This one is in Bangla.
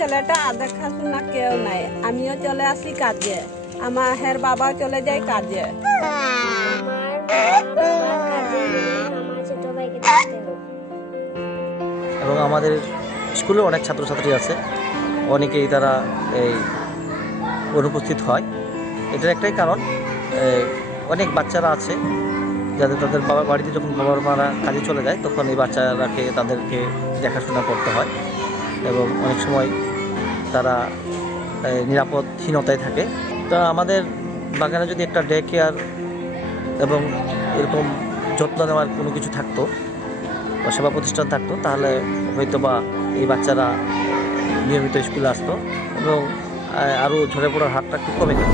ছেলেটা দেখাশোনা কেউ নাই, আমিও চলে আসি কাজে, আমার হের বাবাও চলে যায় কাজে। এবং আমাদের স্কুলে অনেক ছাত্রছাত্রী আছে, অনেকেই তারা এই অনুপস্থিত হয়। এটার একটাই কারণ, অনেক বাচ্চারা আছে যাদের তাদের বাবার বাড়িতে যখন বাবার মারা কাজে চলে যায় তখন এই বাচ্চারাকে তাদেরকে দেখাশোনা করতে হয় এবং অনেক সময় তারা নিরাপদহীনতায় থাকে। তা আমাদের বাগানে যদি একটা ডে কেয়ার এবং এরকম যত্ন নেওয়ার কোনো কিছু থাকতো বা সেবা প্রতিষ্ঠান থাকতো তাহলে হয়তো বা এই বাচ্চারা নিয়মিত স্কুলে আসতো এবং আরও ঝরে পড়ার হারটা একটু কমে যেত।